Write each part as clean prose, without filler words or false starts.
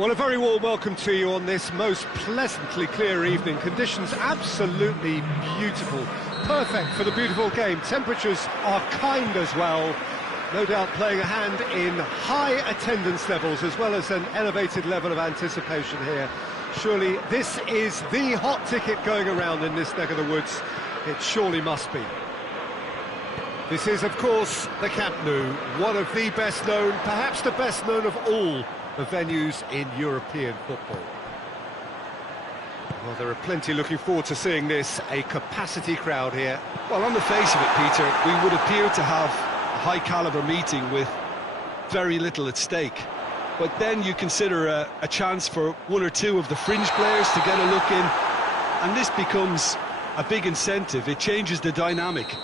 Well, a very warm welcome to you on this most pleasantly clear evening. Conditions absolutely beautiful. Perfect for the beautiful game. Temperatures are kind as well. No doubt playing a hand in high attendance levels as well as an elevated level of anticipation here. Surely this is the hot ticket going around in this neck of the woods. It surely must be. This is, of course, the Camp Nou, one of the best known, perhaps the best known of all the venues in European football. Well, there are plenty looking forward to seeing this, a capacity crowd here. Well, on the face of it, Peter, we would appear to have a high-caliber meeting with very little at stake. But then you consider a chance for one or two of the fringe players to get a look in, and this becomes a big incentive. It changes the dynamic.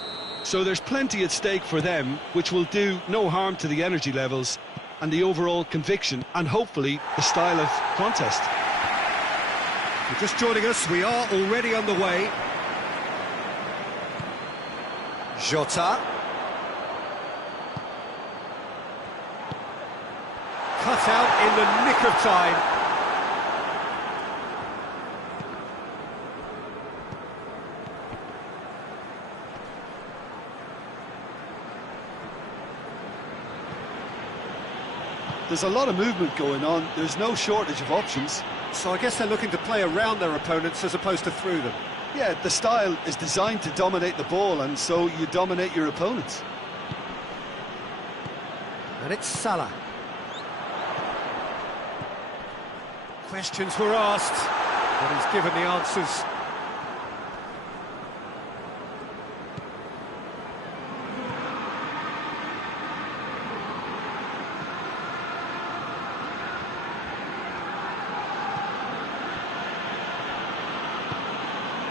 So there's plenty at stake for them, which will do no harm to the energy levels and the overall conviction, and hopefully the style of contest. You're just joining us, we are already underway. Jota. Cut out in the nick of time. There's a lot of movement going on, there's no shortage of options. So I guess they're looking to play around their opponents as opposed to through them. Yeah, the style is designed to dominate the ball, and so you dominate your opponents. And it's Salah. Questions were asked, but he's given the answers.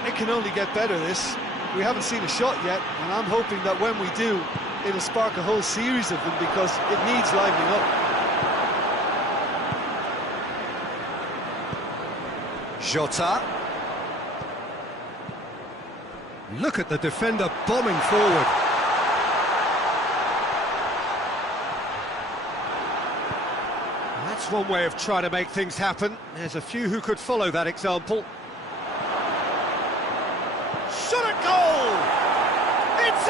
It can only get better, this. We haven't seen a shot yet, and I'm hoping that when we do, it'll spark a whole series of them, because it needs livening up. Jota. Look at the defender bombing forward. That's one way of trying to make things happen. There's a few who could follow that example. Shot at goal! It's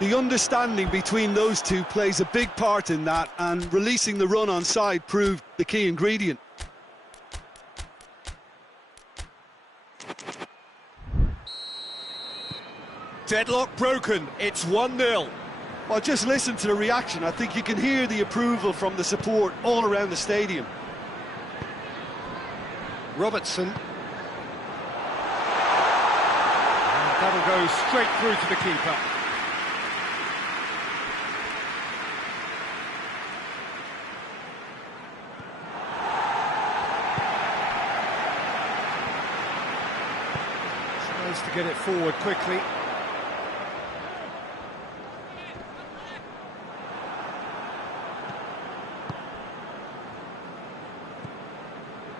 in! The understanding between those two plays a big part in that, and releasing the run on side proved the key ingredient. Deadlock broken, it's 1-0. Well, just listen to the reaction. I think you can hear the approval from the support all around the stadium. Robertson. And that'll go straight through to the keeper. Tries to get it forward quickly.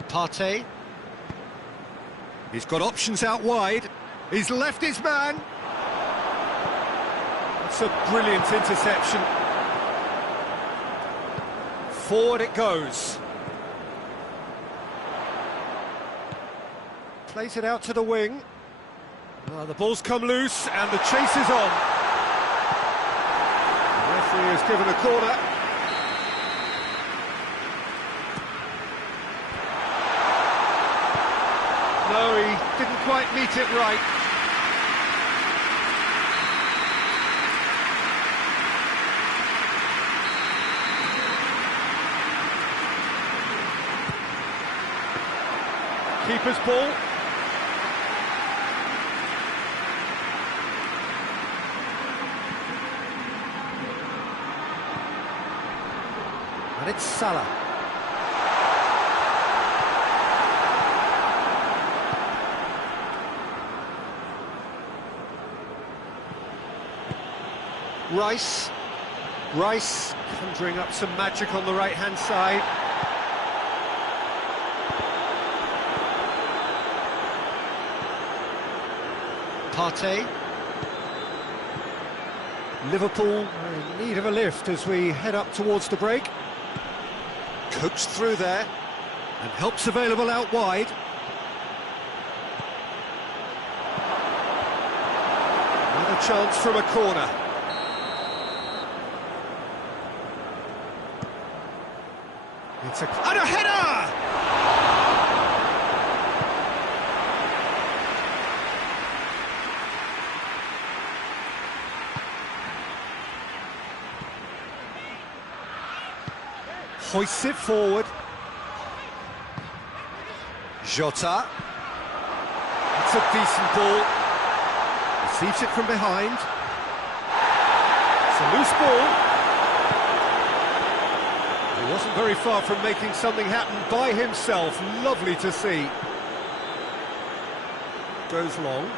Partey. He's got options out wide. He's left his man. That's a brilliant interception. Forward it goes. Plays it out to the wing. The ball's come loose and the chase is on. The referee has given a corner. No, he didn't quite meet it right. Keeper's ball. And it's Salah. Rice conjuring up some magic on the right-hand side. Partey. Liverpool in need of a lift as we head up towards the break. Coached through there, and help's available out wide. Another chance from a corner. And a header! Hoists it forward. Jota. It's a decent ball. Receives it from behind. It's a loose ball. He wasn't very far from making something happen by himself. Lovely to see. Goes long.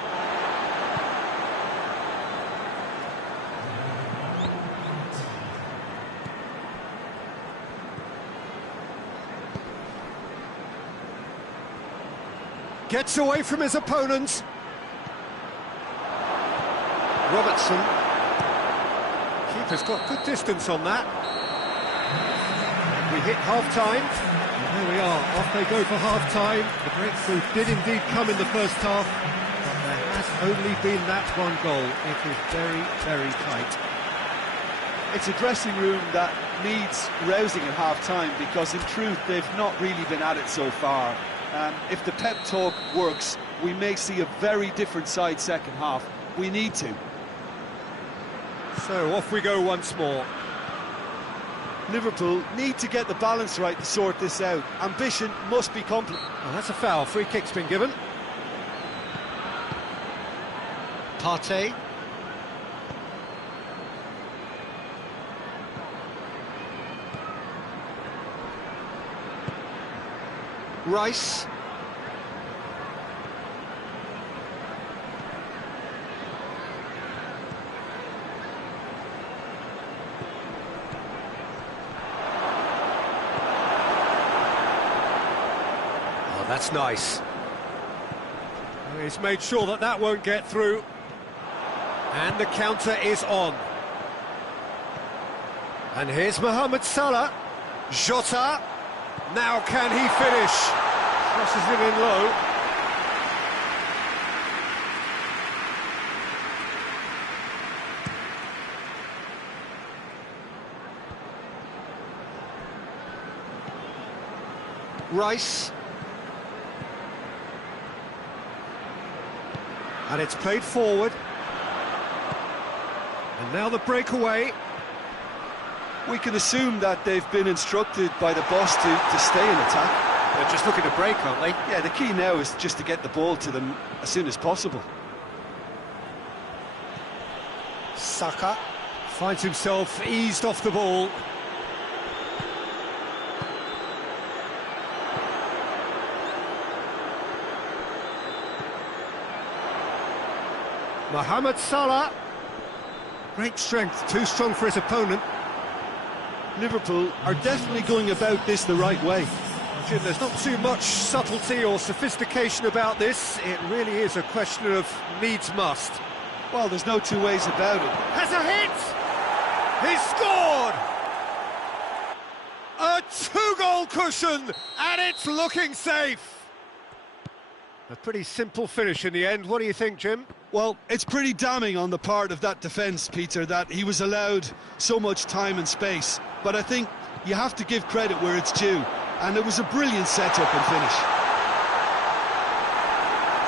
Gets away from his opponents. Robertson. Keeper's got good distance on that. We hit half-time. There we are, off they go for half-time. The breakthrough did indeed come in the first half, but there has only been that one goal. It is very, very tight. It's a dressing room that needs rousing at half-time, because in truth they've not really been at it so far. If the pep talk works, we may see a very different side second half. We need to. So off we go once more. Liverpool need to get the balance right to sort this out. Ambition must be complete. Oh, that's a foul. Free kick's been given. Partey. Rice. Oh, that's nice. He's made sure that that won't get through. And the counter is on. And here's Mohamed Salah. Jota. Now can he finish? Crosses it in low. Rice. And it's played forward. And now the breakaway. We can assume that they've been instructed by the boss to stay in attack. They're just looking to break, aren't they? Yeah, the key now is just to get the ball to them as soon as possible. Saka finds himself eased off the ball. Mohamed Salah. Great strength, too strong for his opponent. Liverpool are definitely going about this the right way. Jim, there's not too much subtlety or sophistication about this. It really is a question of needs must. Well, there's no two ways about it. Has a hit! He's scored! A two-goal cushion, and it's looking safe. A pretty simple finish in the end. What do you think, Jim? Well, it's pretty damning on the part of that defence, Peter, that he was allowed so much time and space. But I think you have to give credit where it's due, and it was a brilliant setup and finish.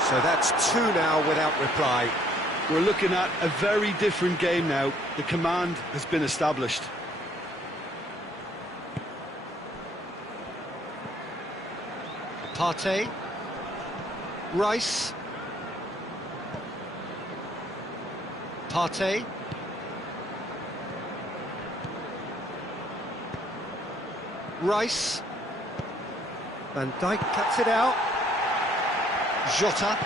So that's two now without reply. We're looking at a very different game now. The command has been established. Partey. Rice. Partey. Rice. Van Dijk cuts it out. Jota.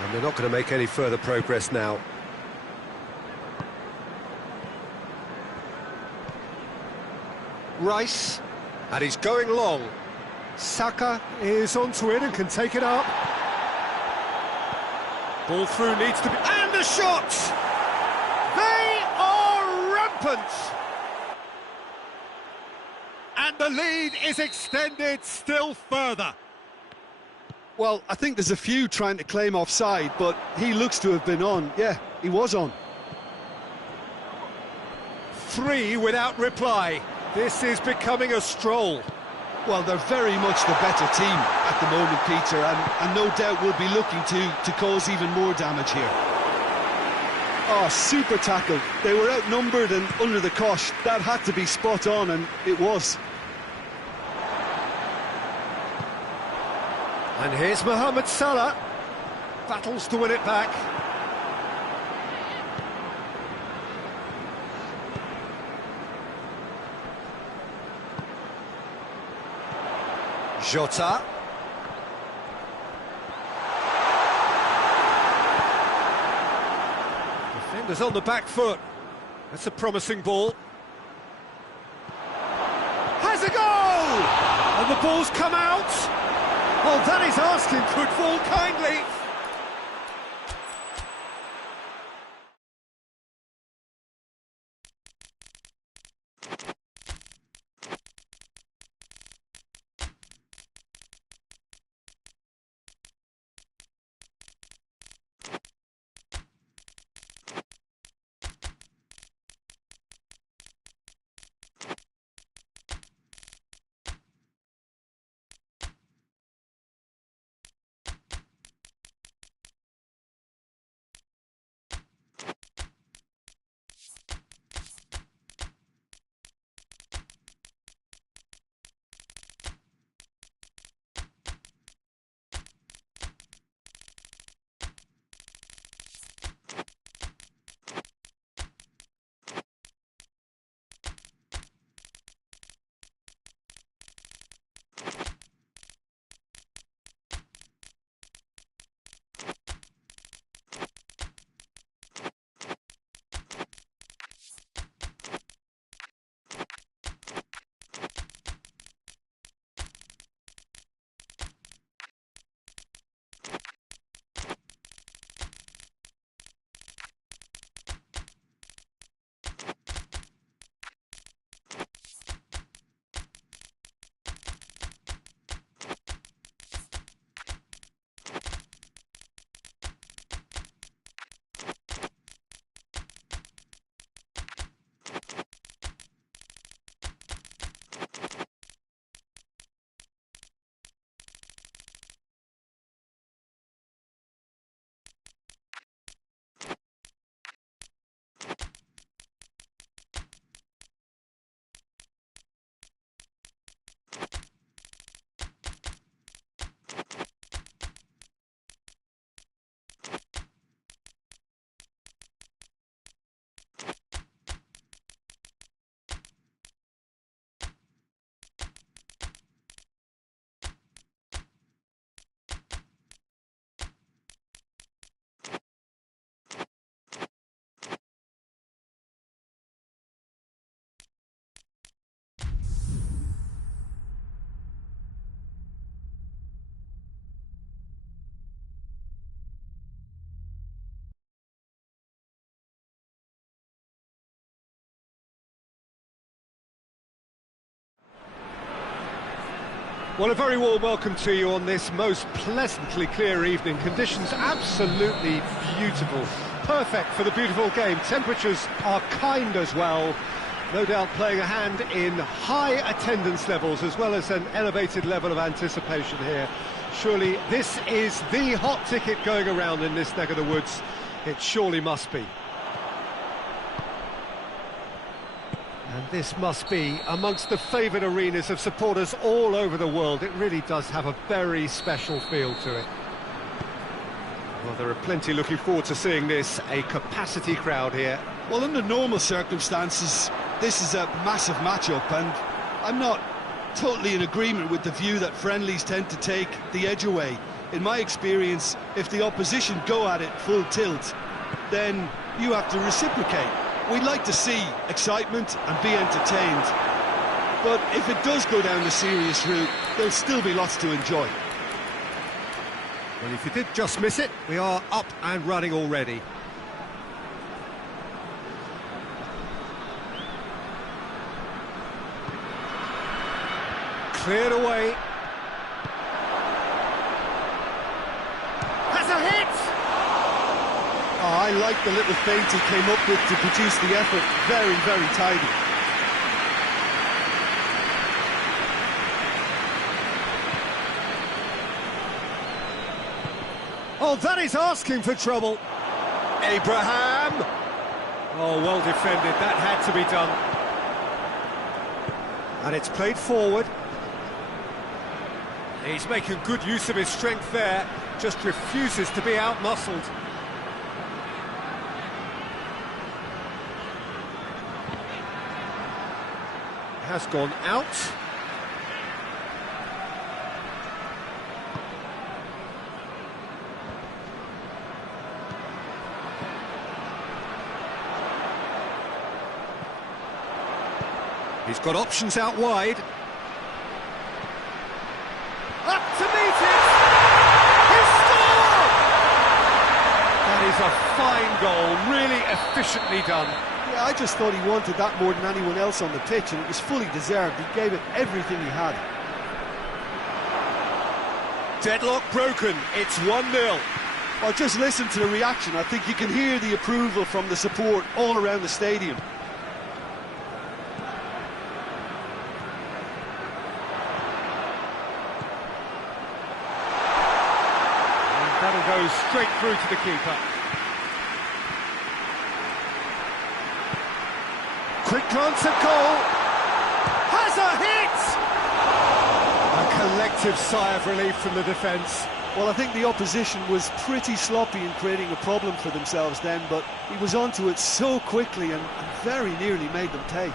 And they're not going to make any further progress now. Rice. And he's going long. Saka is onto it and can take it up. Ball through needs to be... And the shot! They are rampant! The lead is extended still further. Well, I think there's a few trying to claim offside, but he looks to have been on. Yeah, he was on. 3 without reply. This is becoming a stroll. Well, they're very much the better team at the moment, Peter, and no doubt will be looking to cause even more damage here. Oh, super tackle. They were outnumbered and under the cosh. That had to be spot on, and it was. And here's Mohamed Salah. Battles to win it back. Jota. Defenders on the back foot. That's a promising ball. Has a goal! And the ball's come out. Oh, that is asking football kindly. Well, a very warm welcome to you on this most pleasantly clear evening. Conditions absolutely beautiful. Perfect for the beautiful game. Temperatures are kind as well. No doubt playing a hand in high attendance levels as well as an elevated level of anticipation here. Surely this is the hot ticket going around in this neck of the woods. It surely must be. And this must be amongst the favoured arenas of supporters all over the world. It really does have a very special feel to it. Well, there are plenty looking forward to seeing this, a capacity crowd here. Well, under normal circumstances, this is a massive matchup, and I'm not totally in agreement with the view that friendlies tend to take the edge away. In my experience, if the opposition go at it full tilt, then you have to reciprocate. We'd like to see excitement and be entertained, but if it does go down the serious route, there'll still be lots to enjoy. Well, if you did just miss it, we are up and running already. Cleared away. Has a hit! Oh, I like the little feint he came up with to produce the effort. Very, very tidy. Oh, that is asking for trouble. Abraham! Oh, well defended. That had to be done. And it's played forward. He's making good use of his strength there. Just refuses to be out-muscled. Has gone out. He's got options out wide. Up to meet it! He scored! That is a fine goal, really efficiently done. Yeah, I just thought he wanted that more than anyone else on the pitch, and it was fully deserved. He gave it everything he had. Deadlock broken, it's 1-0. Well, just listen to the reaction. I think you can hear the approval from the support all around the stadium. That'll go straight through to the keeper. Quick glance at goal. Has a hit! A collective sigh of relief from the defence. Well, I think the opposition was pretty sloppy in creating a problem for themselves then, but he was onto it so quickly and very nearly made them pay.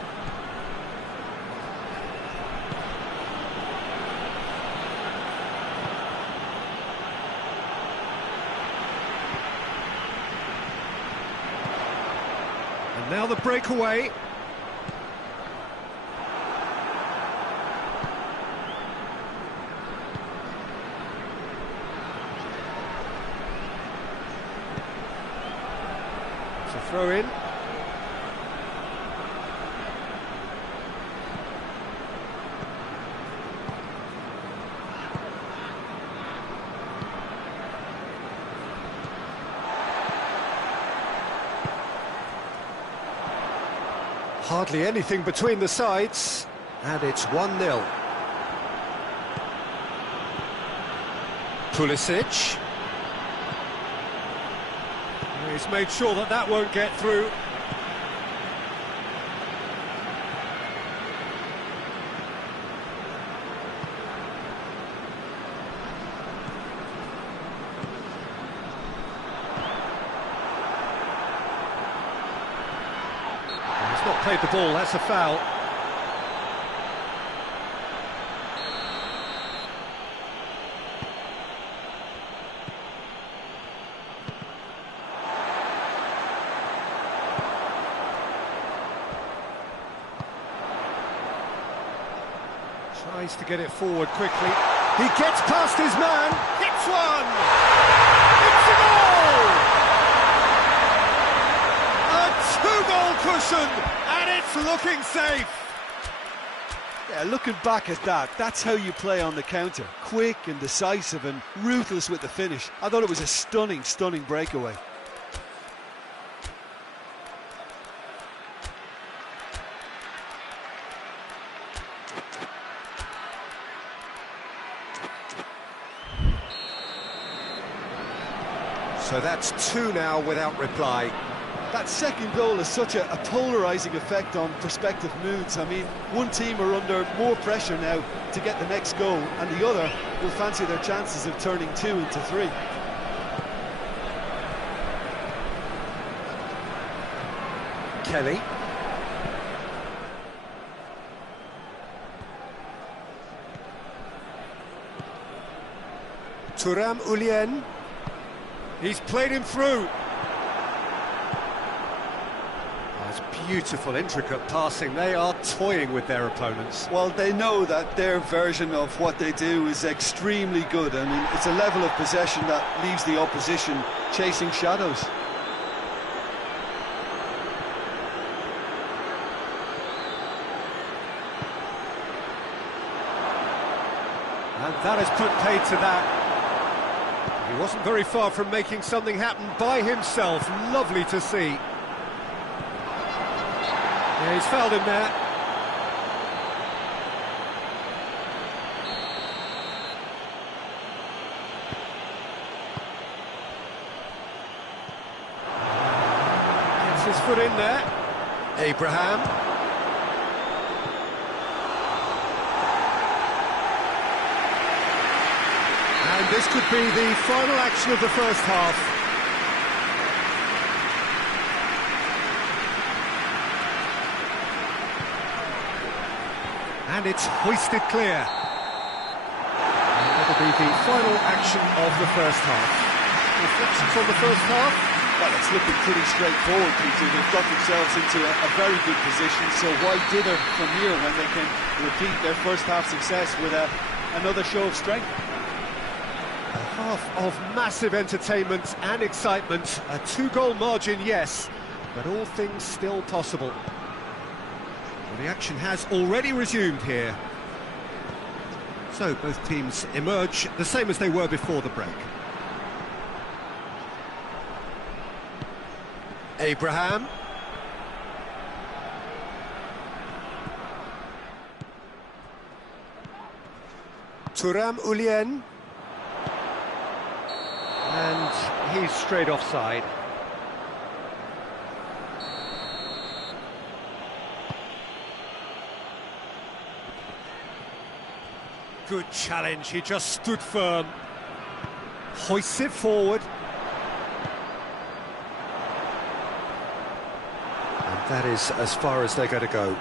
And now the breakaway. It's a throw in. Hardly anything between the sides, and it's 1-0. Pulisic. He's made sure that that won't get through. Not played the ball, that's a foul. Tries to get it forward quickly. He gets past his man, hits one! It's a goal! A two-goal cushion! And it's looking safe. Yeah, looking back at that, that's how you play on the counter. Quick and decisive and ruthless with the finish. I thought it was a stunning, stunning breakaway. So that's two now without reply. That second goal has such a polarising effect on prospective moods. I mean, one team are under more pressure now to get the next goal, and the other will fancy their chances of turning 2 into 3. Kelly. Thuram Ulien. He's played him through. Beautiful, intricate passing. They are toying with their opponents. Well, they know that their version of what they do is extremely good. I mean, it's a level of possession that leaves the opposition chasing shadows. And that has put paid to that. He wasn't very far from making something happen by himself. Lovely to see. Yeah, he's fouled him there. Gets his foot in there. Abraham. And this could be the final action of the first half. And it's hoisted clear. And that'll be the final action of the first half. Reflections on the first half? Well, it's looking pretty straightforward, Peter. They've got themselves into a very good position, so why dither from here when they can repeat their first half success with another show of strength? A half of massive entertainment and excitement. A 2-goal margin, yes, but all things still possible. Well, the action has already resumed here. So both teams emerge the same as they were before the break. Abraham. Thuram Ulien. And he's straight offside. Good challenge, he just stood firm. Hoists it forward. And that is as far as they're going to go.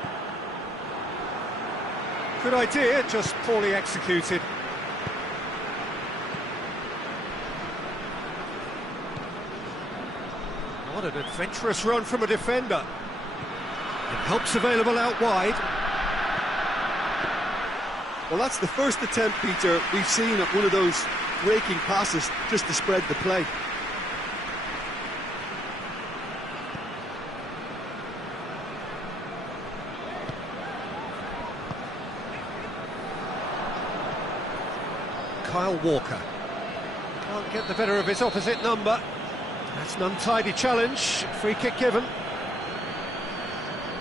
Good idea, just poorly executed. What an adventurous run from a defender. And help's available out wide. Well, that's the first attempt, Peter, we've seen at one of those raking passes just to spread the play. Kyle Walker. Can't get the better of his opposite number. That's an untidy challenge. Free kick given.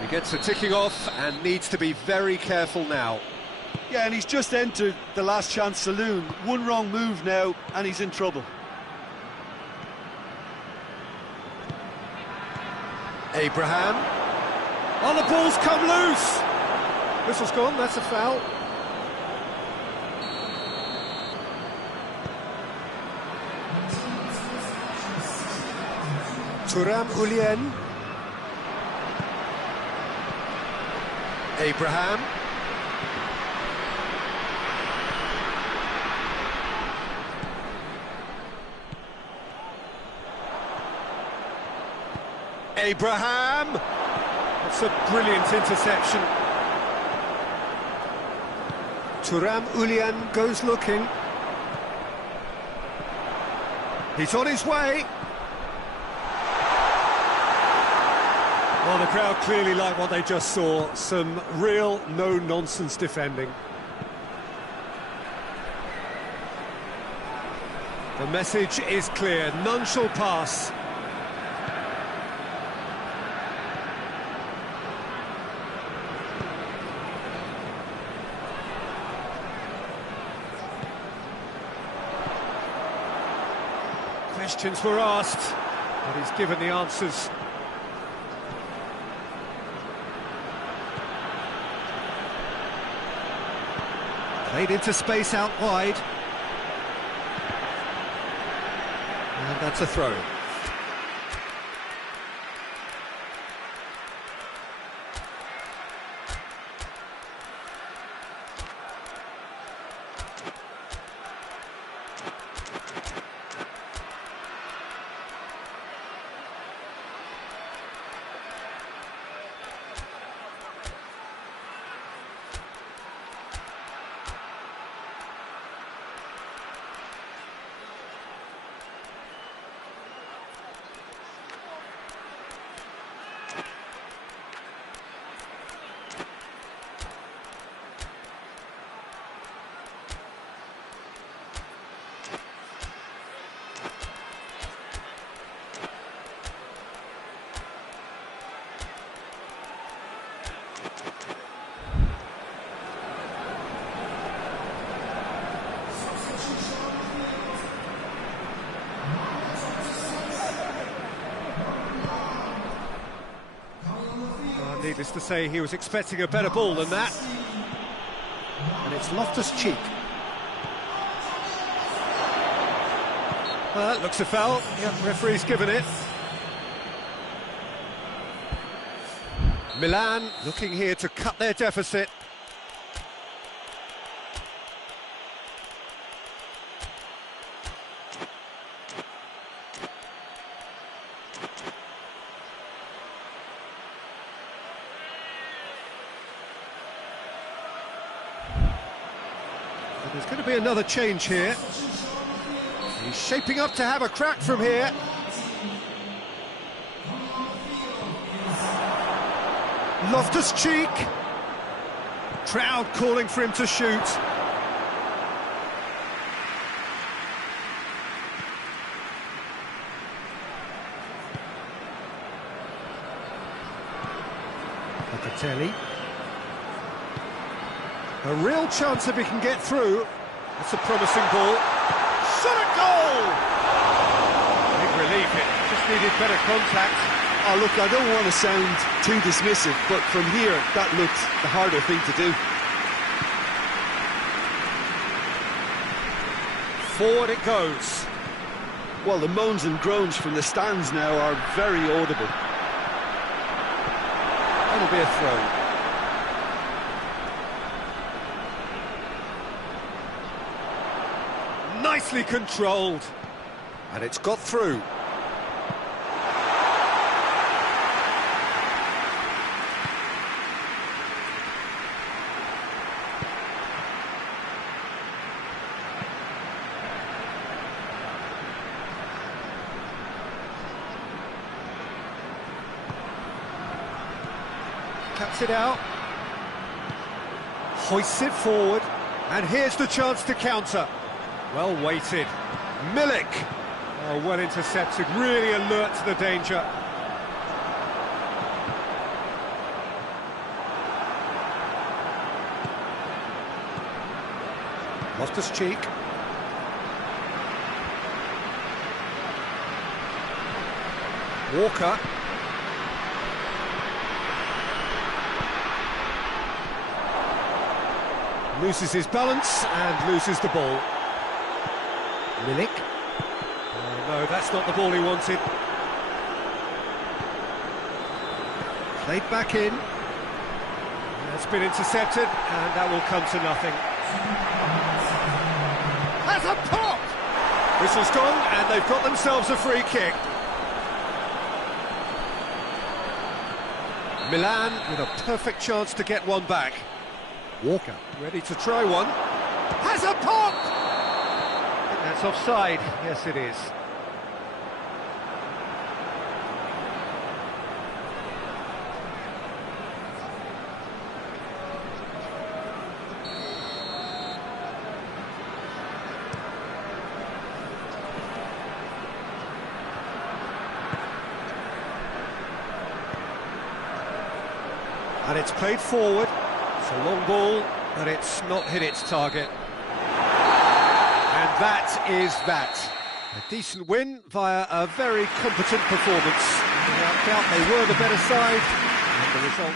He gets the ticking off and needs to be very careful now. Yeah, and he's just entered the last chance saloon. One wrong move now, and he's in trouble. Abraham. Oh, the ball's come loose! Whistle's gone, that's a foul. Thuram Ulien. Abraham. Abraham! That's a brilliant interception. Thuram Ulien goes looking. He's on his way. Well, the crowd clearly like what they just saw. Some real no-nonsense defending. The message is clear. None shall pass. Questions were asked, but he's given the answers. Played into space out wide. And that's a throw. Needless to say, he was expecting a better ball than that. And it's Loftus-Cheek. Looks a foul. Yep, referee's given it. Milan looking here to cut their deficit. And there's going to be another change here. He's shaping up to have a crack from here. Loftus-Cheek. Crowd calling for him to shoot. Locatelli. A real chance if he can get through. That's a promising ball. Shot at goal! Big relief, it just needed better contact. Oh, look, I don't want to sound too dismissive, but from here, that looked the harder thing to do. Forward it goes. Well, the moans and groans from the stands now are very audible. That'll be a throw. Nicely controlled. And it's got through. Cuts it out. Hoists it forward. And here's the chance to counter. Well weighted. Milik. Oh, well intercepted, really alert to the danger. Loftus-Cheek. Walker. Loses his balance and loses the ball. Milik. Oh, no, that's not the ball he wanted. Played back in. That's been intercepted, and that will come to nothing. That's a pop! Whistle's gone, and they've got themselves a free kick. Milan with a perfect chance to get one back. Walker ready to try one. Has a pop! That's offside. Yes, it is. And it's played forward. It's a long ball, but it's not hit its target. And that is that. A decent win via a very competent performance. Without doubt, they were the better side, and the result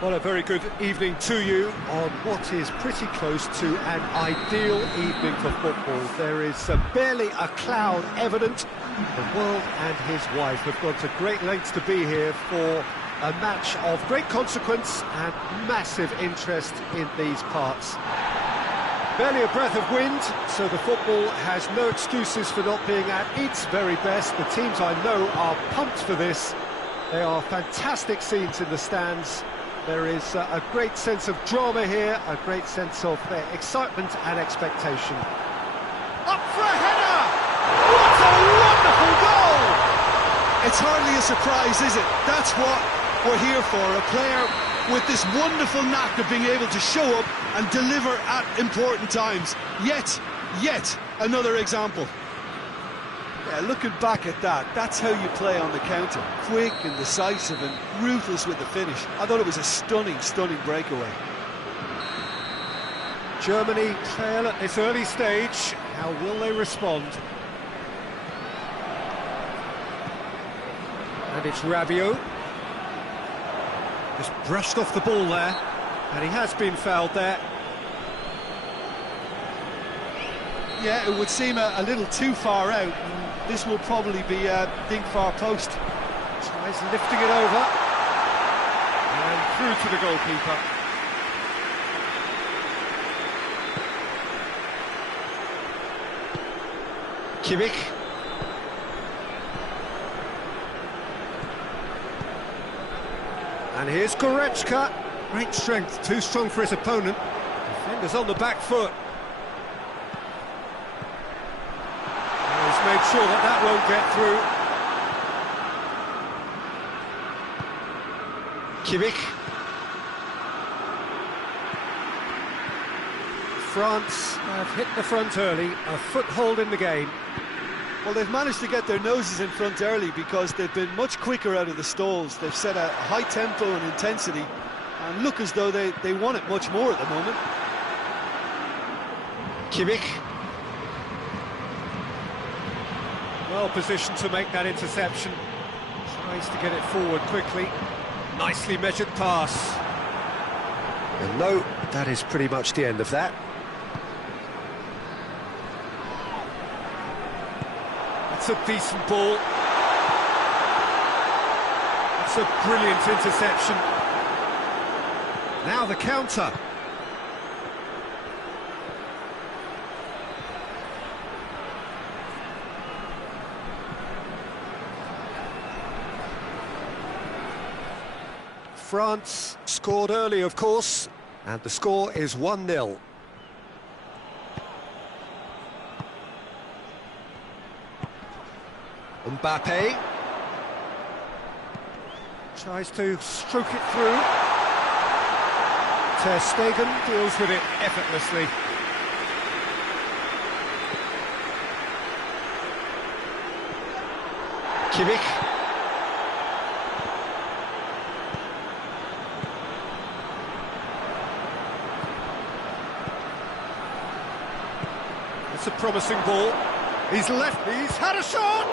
Well, a very good evening to you on what is pretty close to an ideal evening for football. There is barely a cloud evident. The world and his wife have gone to great lengths to be here for a match of great consequence and massive interest in these parts. Barely a breath of wind, so the football has no excuses for not being at its very best. The teams I know are pumped for this. They are fantastic scenes in the stands. There is a great sense of drama here, a great sense of excitement and expectation. Up for a header! What a wonderful goal! It's hardly a surprise, is it? That's what we're here for, a player with this wonderful knack of being able to show up and deliver at important times. Yet another example. Yeah, looking back at that, that's how you play on the counter. Quick and decisive and ruthless with the finish. I thought it was a stunning breakaway. Germany trail at this early stage. How will they respond? And it's Rabiot. Just brushed off the ball there, and he has been fouled there. Yeah, it would seem a little too far out. This will probably be a big far post. Tries lifting it over. And through to the goalkeeper. Kimmich. And here's Goretzka. Great strength, too strong for his opponent. Defender's on the back foot. He's made sure that won't get through. Kimmich. France have hit the front early, a foothold in the game. Well, they've managed to get their noses in front early because they've been much quicker out of the stalls. They've set a high tempo and intensity and look as though they want it much more at the moment. Kimmich. Well positioned to make that interception. Tries to get it forward quickly. Nicely measured pass. And no, that is pretty much the end of that. That's a decent ball. That's a brilliant interception. Now the counter. France scored early, of course, and the score is 1-0. Mbappe tries to stroke it through. Ter Stegen deals with it effortlessly. Kimmich. It's a promising ball. He's had a shot!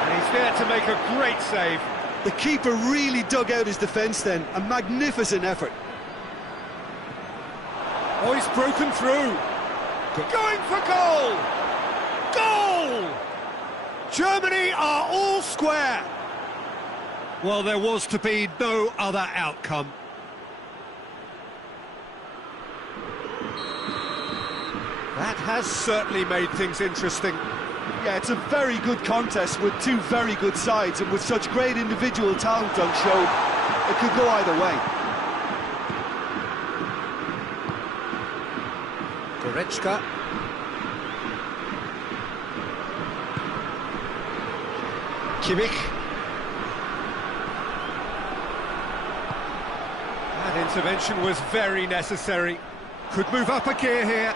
And he's there to make a great save. The keeper really dug out his defence then, a magnificent effort. Oh, he's broken through. Going for goal! Goal! Germany are all square. Well, there was to be no other outcome. That has certainly made things interesting. Yeah, it's a very good contest with two very good sides, and with such great individual talent on show, it could go either way. Goretzka. Kimmich. That intervention was very necessary. Could move up a gear here.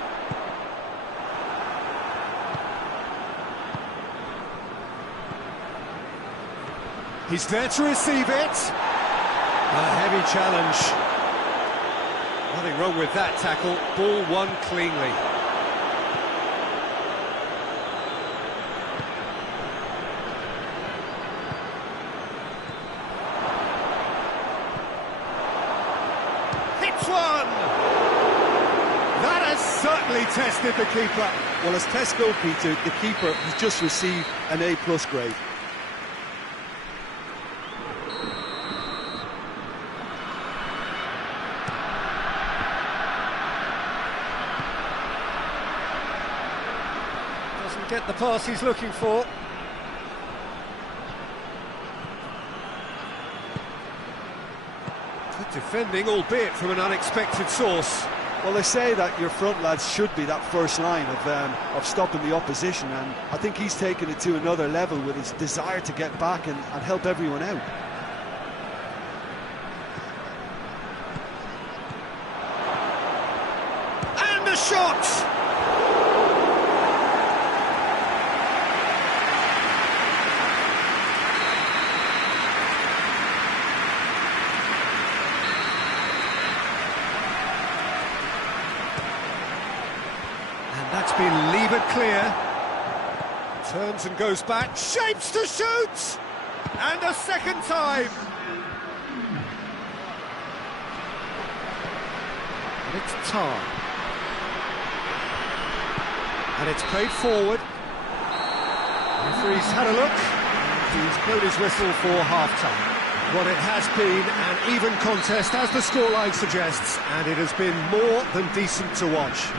He's there to receive it. A heavy challenge. Nothing wrong with that tackle. Ball won cleanly. really tested the keeper. Well, as tests go, Peter, the keeper has just received an A+ grade. Doesn't get the pass he's looking for. Good defending, albeit from an unexpected source. Well, they say that your front lads should be that first line of stopping the opposition, and I think he's taken it to another level with his desire to get back and help everyone out. And the shot! That's been levered clear. Turns and goes back, shapes to shoot! And a second time! And it's time. And it's played forward. Referee's had a look. He's blown his whistle for half-time. Well, it has been an even contest, as the scoreline suggests, and it has been more than decent to watch.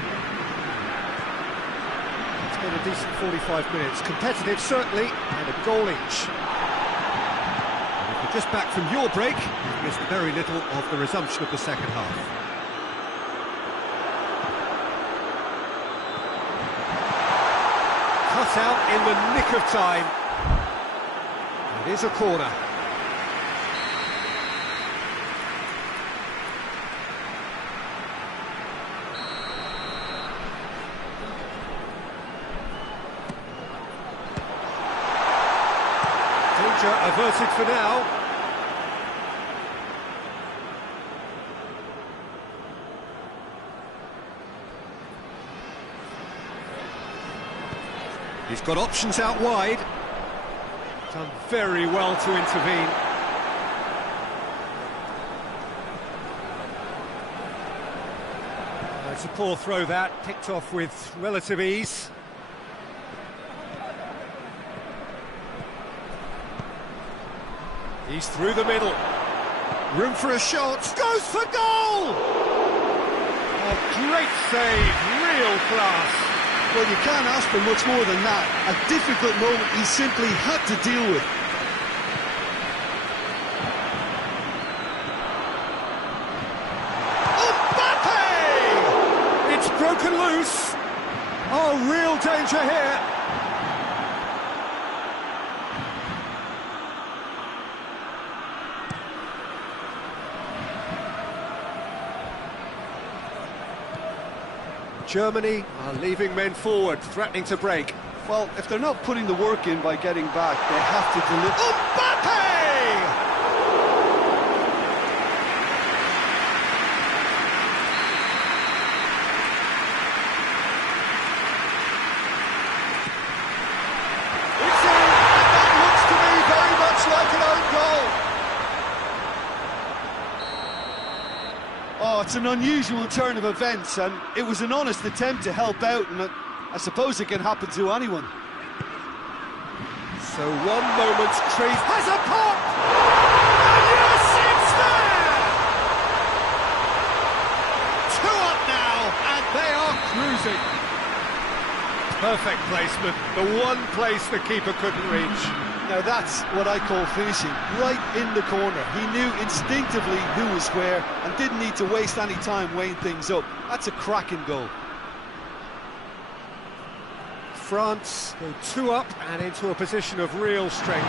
A decent 45 minutes, competitive certainly, and a goal each. And if you're just back from your break, you've missed very little of the resumption of the second half. Cut out in the nick of time. It is a corner. Averted for now. He's got options out wide. Done very well to intervene. It's a poor throw that, picked off with relative ease. He's through the middle. Room for a shot. Goes for goal! Oh, great save, real class. Well, you can't ask for much more than that. A difficult moment he simply had to deal with. Mbappe! It's broken loose. Oh, real danger here. Germany are leaving men forward, threatening to break. Well, if they're not putting the work in by getting back, they have to deliver. Mbappe! It's in, and that looks to me very much like an own goal. Oh, it's an unusual turn of events, and it was an honest attempt to help out, and I suppose it can happen to anyone. So one moment's trees has a pop! And yes, it's there! 2 up now, and they are cruising. Perfect placement, the one place the keeper couldn't reach. Now that's what I call finishing, right in the corner. He knew instinctively who was where and didn't need to waste any time weighing things up. That's a cracking goal. France go 2 up and into a position of real strength.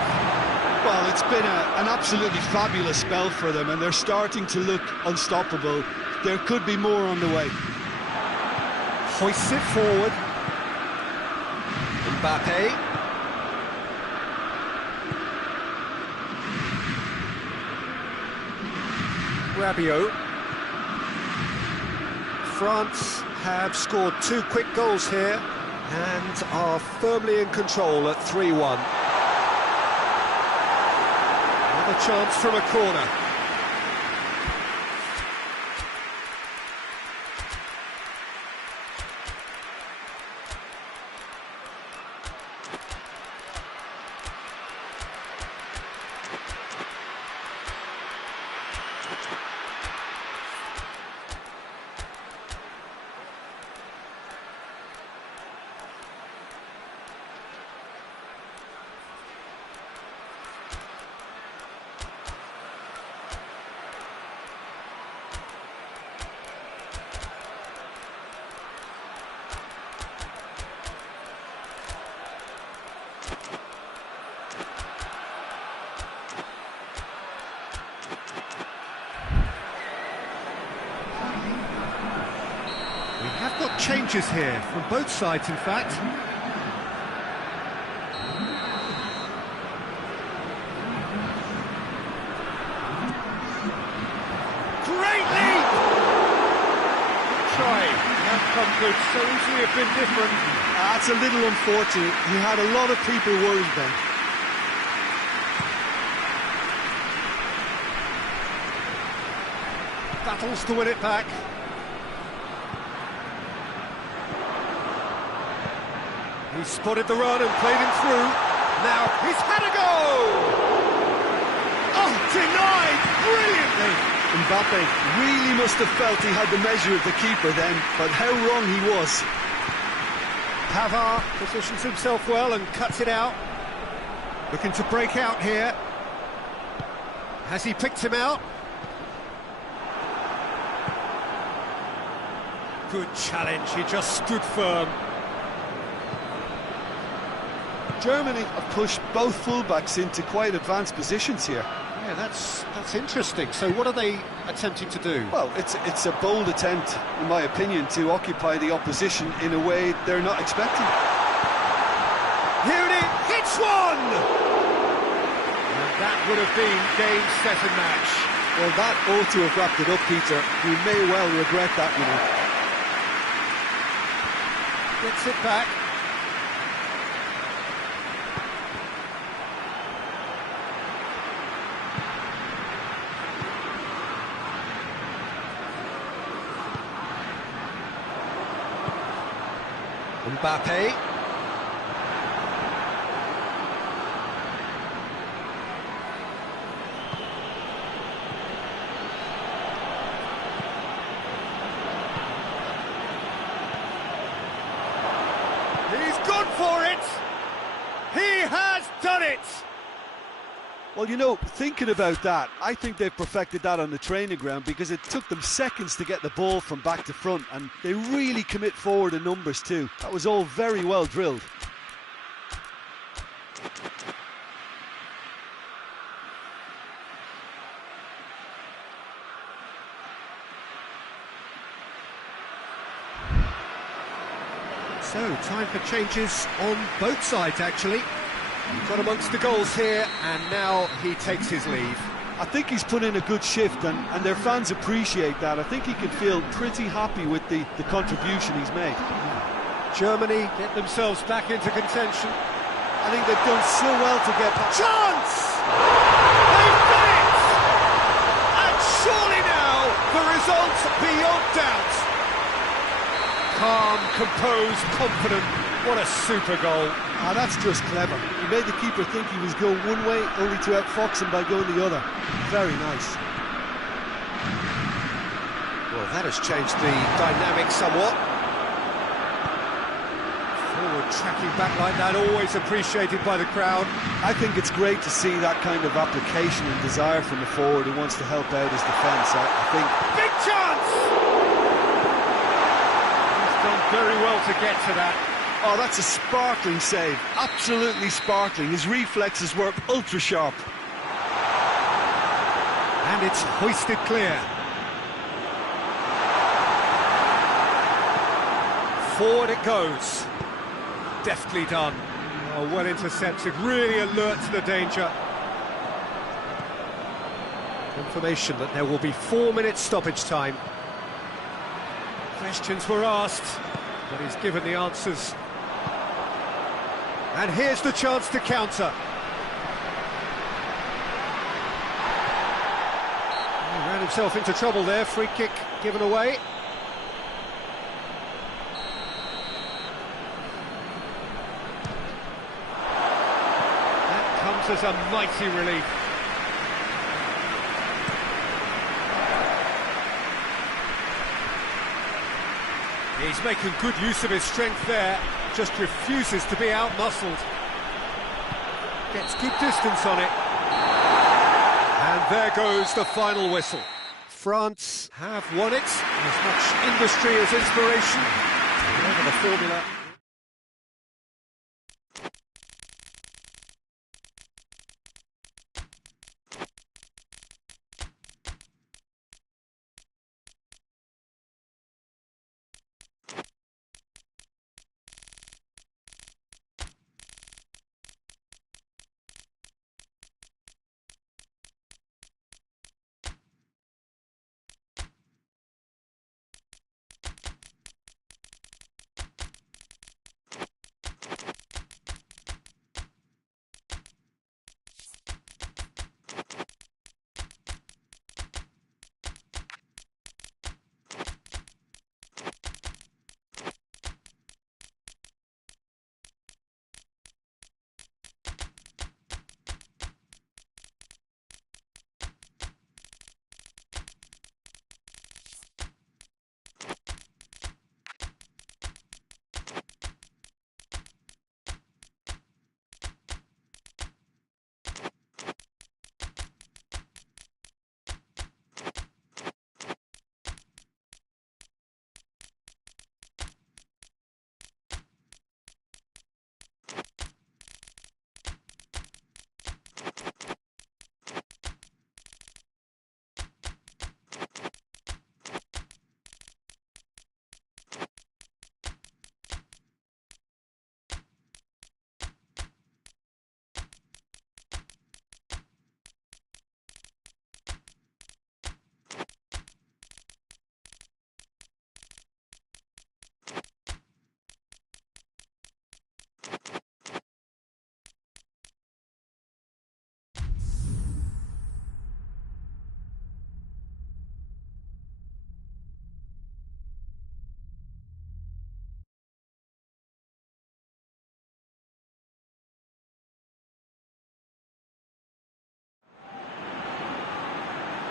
Well, it's been an absolutely fabulous spell for them, and they're starting to look unstoppable. There could be more on the way. Hoists it forward. Mbappe. Rabiot. France have scored 2 quick goals here and are firmly in control at 3-1. Another chance from a corner. changes here, from both sides in fact. Great leap! Try, outcome could so easily have been different. That's a little unfortunate. He had a lot of people worried then. Battles to win it back. He spotted the run and played him through. Now he's had a go! Oh, denied brilliantly! Mbappe really must have felt he had the measure of the keeper then, but how wrong he was. Pavard positions himself well and cuts it out. Looking to break out here. Has he picked him out? Good challenge, he just stood firm. Germany have pushed both fullbacks into quite advanced positions here. Yeah, that's interesting. So what are they attempting to do? Well, it's a bold attempt, in my opinion, to occupy the opposition in a way they're not expecting. Here it is, hits one! And that would have been game, set and match. Well, that ought to have wrapped it up, Peter. We may well regret that, you know. Gets it back. Mbappe. He's gone for it! He has done it! Well, you know, thinking about that, I think they've perfected that on the training ground because it took them seconds to get the ball from back to front, and they really commit forward in numbers too. That was all very well drilled. So, time for changes on both sides, actually. Got amongst the goals here, and now he takes his leave. I think he's put in a good shift, and their fans appreciate that. I think he can feel pretty happy with the contribution he's made. Germany get themselves back into contention. I think they've done so well to get... Chance! They've done it! And surely now, the result's beyond doubt. Calm, composed, confident. What a super goal. Ah, that's just clever. He made the keeper think he was going one way, only to outfox him by going the other. Very nice. Well, that has changed the dynamic somewhat. Forward tracking back like that, always appreciated by the crowd. I think it's great to see that kind of application and desire from a forward who wants to help out his defence. I think... Big chance! He's done very well to get to that. Oh, that's a sparkling save. Absolutely sparkling. His reflexes were ultra sharp. And it's hoisted clear. Forward it goes. Deftly done. Oh, well intercepted, really alert to the danger. Confirmation that there will be 4 minutes stoppage time. Questions were asked, but he's given the answers. And here's the chance to counter. He ran himself into trouble there, free kick given away. That comes as a mighty relief. He's making good use of his strength there, just refuses to be out-muscled. Gets good distance on it. And there goes the final whistle. France have won it. As much industry as inspiration. Whatever the formula.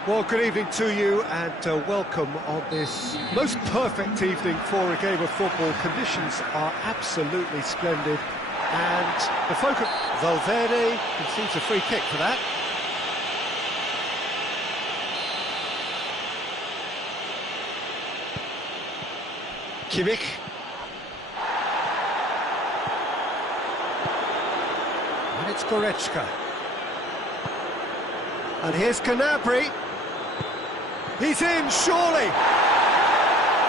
Well, good evening to you and welcome on this most perfect evening for a game of football. Conditions are absolutely splendid and the focus... Valverde concedes a free kick for that. Kimmich. And it's Goretzka. And here's Gnabry. He's in, surely!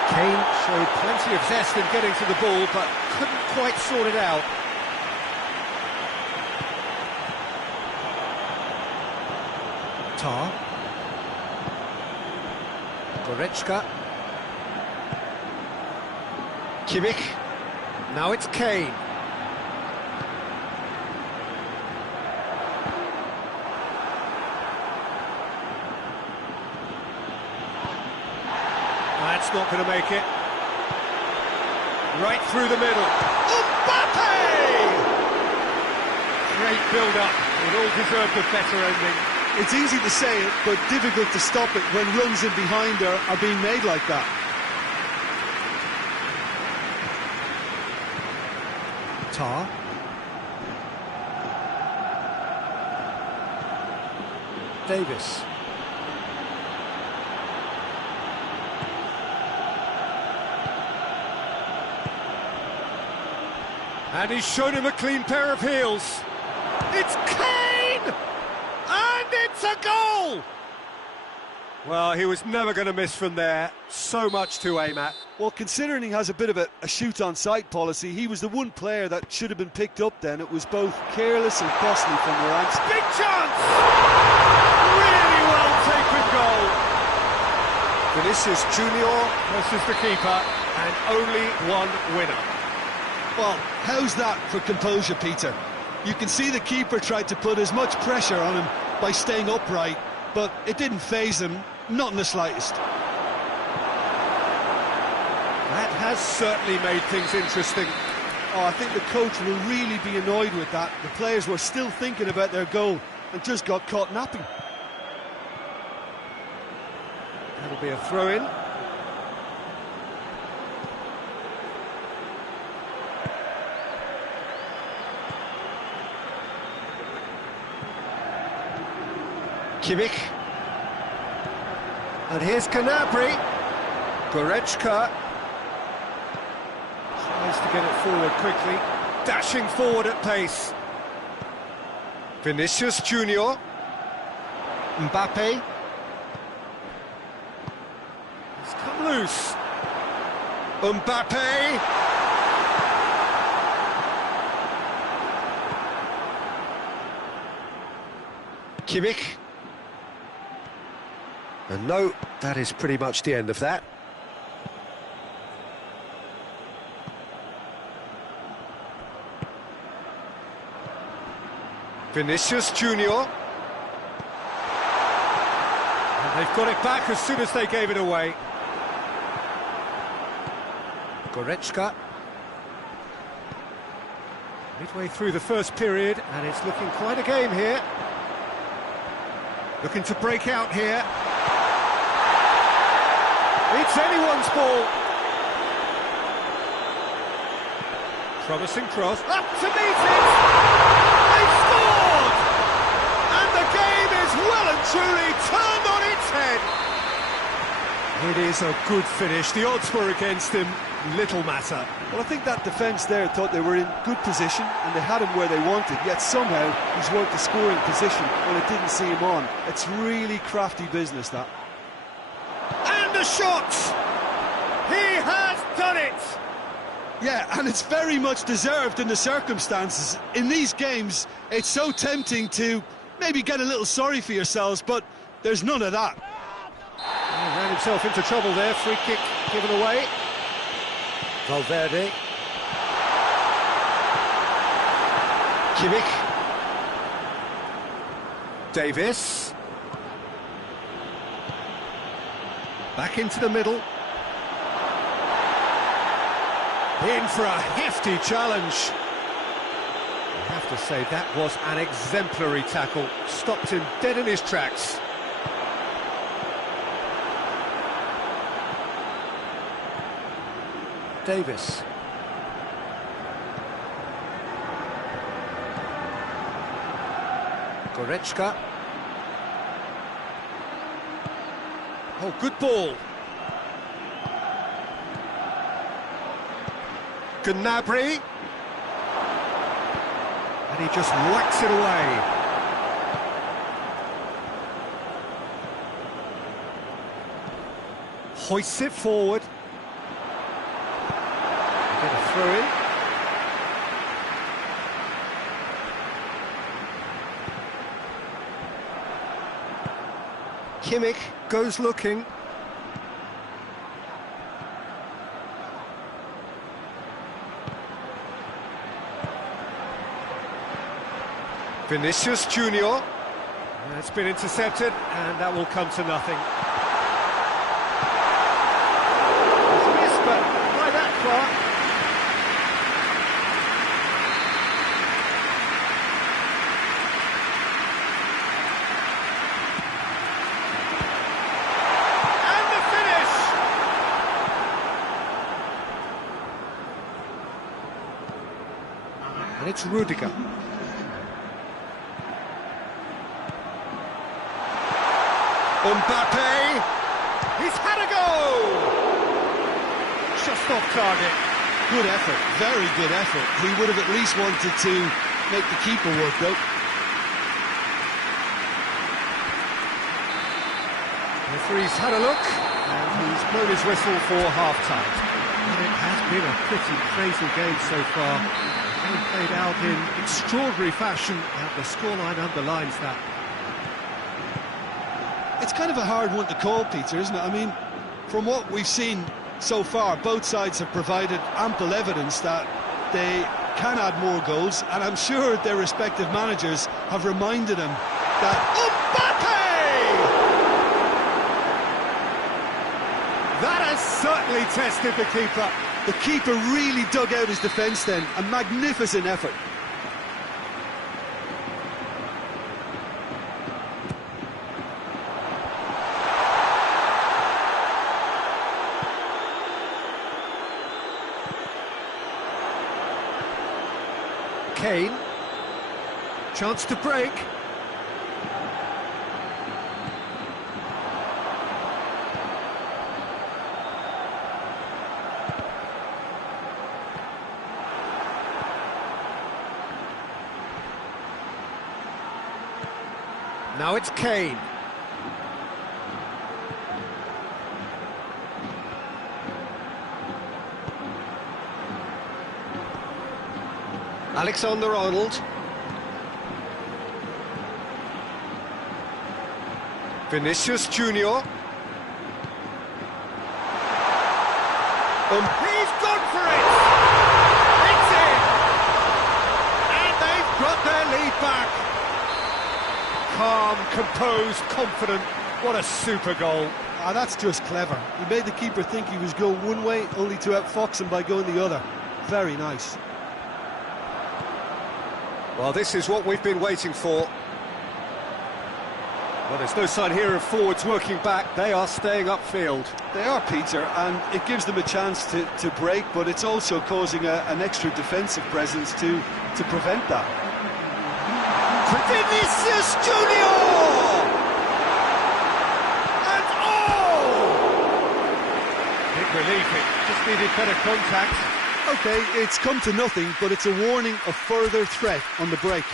Kane showed plenty of zest in getting to the ball, but couldn't quite sort it out. Tar. Goretzka. Kimmich. Now it's Kane. That's not going to make it. Right through the middle. Mbappe! Great build-up. It all deserved a better ending. It's easy to say it, but difficult to stop it when runs in behind are being made like that. Tar. Davis. And he's shown him a clean pair of heels. It's Kane! And it's a goal! Well, he was never going to miss from there. So much to aim at. Well, considering he has a bit of a shoot-on-sight policy, he was the one player that should have been picked up then. It was both careless and costly from the ranks. Big chance! Really well taken goal. Vinicius Junior versus the keeper, and only one winner. Well, how's that for composure, Peter? You can see the keeper tried to put as much pressure on him by staying upright, but it didn't faze him, not in the slightest. That has certainly made things interesting. Oh, I think the coach will really be annoyed with that. The players were still thinking about their goal and just got caught napping. That'll be a throw-in. Kimmich. And here's Gnabry. Goretzka. Tries to get it forward quickly. Dashing forward at pace. Vinicius Junior. Mbappe. He's come loose. Mbappe. Kimmich. And no, that is pretty much the end of that. Vinicius Junior. And they've got it back as soon as they gave it away. Goretzka. Midway through the first period, and it's looking quite a game here. Looking to break out here. It's anyone's ball. Promising cross. Up to meet it! They scored! And the game is well and truly turned on its head. It is a good finish. The odds were against him. Little matter. Well, I think that defence there thought they were in good position and they had him where they wanted, yet somehow he's worked the scoring position when it didn't see him on. It's really crafty business, that. And a shot! He has done it! Yeah, and it's very much deserved in the circumstances. In these games, it's so tempting to maybe get a little sorry for yourselves, but there's none of that. He ran himself into trouble there. Free kick given away. Valverde. Kimmich. Davis. Back into the middle. In for a hefty challenge. I have to say, that was an exemplary tackle. Stopped him dead in his tracks. Davis. Goretzka. Oh, good ball. Gnabry. And he just whacks it away. Hoists it forward. Get a throw in. Kimmich goes looking. Vinicius Junior. It's been intercepted, and that will come to nothing. It's a miss, but by that far. And the finish! And it's Rudiger. Mbappe, he's had a go! Just off target. Good effort, very good effort. He would have at least wanted to make the keeper work, though. The referee's had a look, and he's blown his whistle for half-time. And it has been a pretty crazy game so far. The game played out in extraordinary fashion, and the scoreline underlines that. It's kind of a hard one to call, Peter, isn't it? I mean, from what we've seen so far, both sides have provided ample evidence that they can add more goals, and I'm sure their respective managers have reminded them that Mbappe! That has certainly tested the keeper. The keeper really dug out his defence then, a magnificent effort. Kane, chance to break. Now it's Kane. Alexander-Arnold. Vinicius Junior. He's gone for it! It's in! And they've got their lead back. Calm, composed, confident. What a super goal. Ah, that's just clever. He made the keeper think he was going one way, only to outfox him by going the other. Very nice. Well, this is what we've been waiting for. Well, there's no sign here of forwards working back. They are staying upfield. They are, Peter, and it gives them a chance to break, but it's also causing an extra defensive presence to prevent that. Vinicius Junior! And big relief, it just needed better contact. OK, it's come to nothing, but it's a warning of further threat on the break.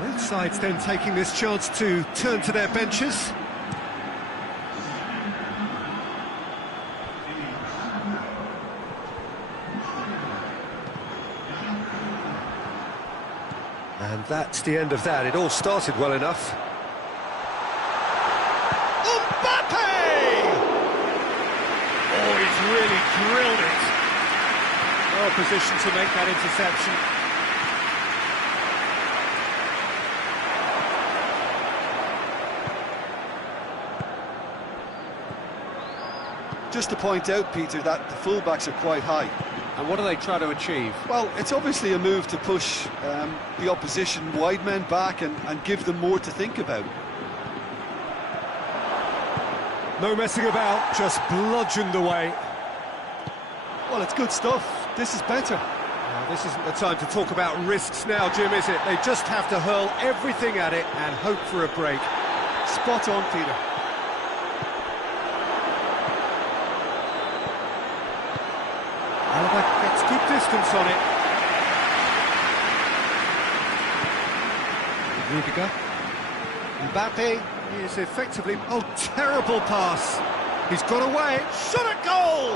Both sides then taking this chance to turn to their benches. That's the end of that. It all started well enough. Oh, he's really drilled it. Well positioned to make that interception. Just to point out, Peter, that the fullbacks are quite high. And what do they try to achieve? Well, it's obviously a move to push the opposition wide men back and give them more to think about. No messing about, just bludgeoned away. Well, it's good stuff. This is better. Now, this isn't the time to talk about risks now, Jim, is it? They just have to hurl everything at it and hope for a break. Spot on, Peter. Alaba gets good distance on it. Rudiger. Mbappe is effectively... Oh, terrible pass. He's got away. Shot at goal!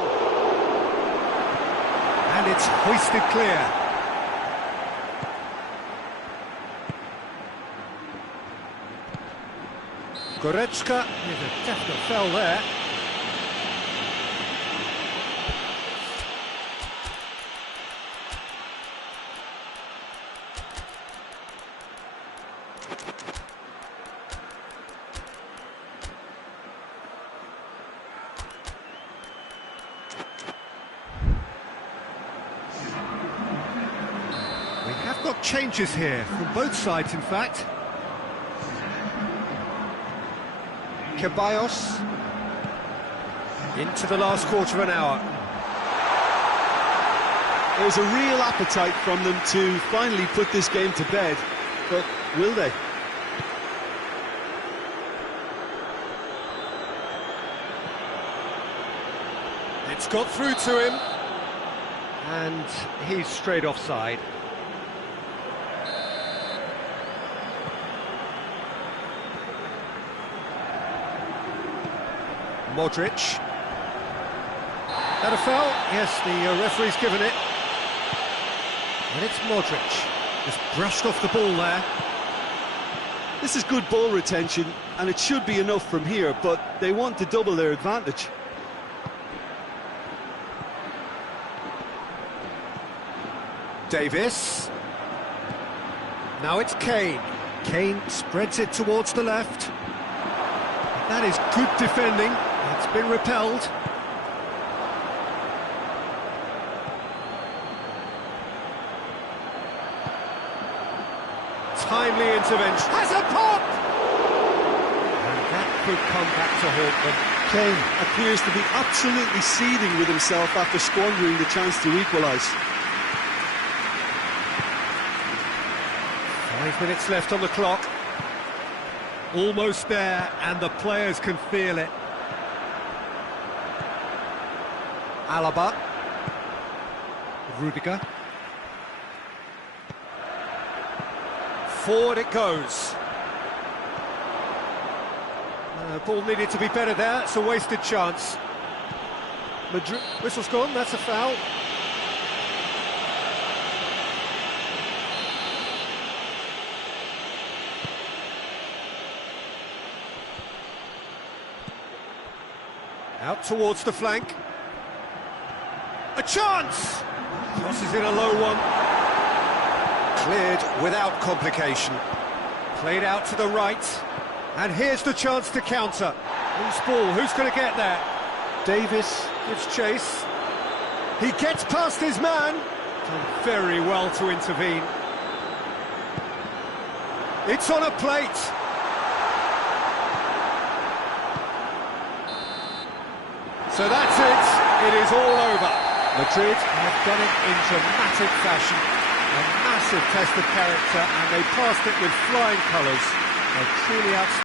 And it's hoisted clear. Goretzka with a definite foul there. We have got changes here, from both sides in fact. Ceballos into the last quarter of an hour. There's a real appetite from them to finally put this game to bed, but will they? It's got through to him, and he's straight offside. Modric. That a foul? Yes, the referee's given it. And it's Modric. Just brushed off the ball there. This is good ball retention, and it should be enough from here, but they want to double their advantage. Davis. Now it's Kane. Kane spreads it towards the left. That is good defending. It's been repelled. Timely intervention. Has a pop! And that could come back to haunt them. Kane appears to be absolutely seething with himself after squandering the chance to equalise. 5 minutes left on the clock. Almost there, and the players can feel it. Alaba. Rudiger. Forward it goes. Ball needed to be better there. It's a wasted chance. Madrid. Whistle's gone. That's a foul. Out towards the flank. A chance! Crosses in a low one. Cleared without complication. Played out to the right. And here's the chance to counter. Loose ball, who's going to get there? Davis gives chase. He gets past his man. Done very well to intervene. It's on a plate. So that's it. It is all over. Madrid have done it in dramatic fashion. A massive test of character, and they passed it with flying colours. They're truly outstanding.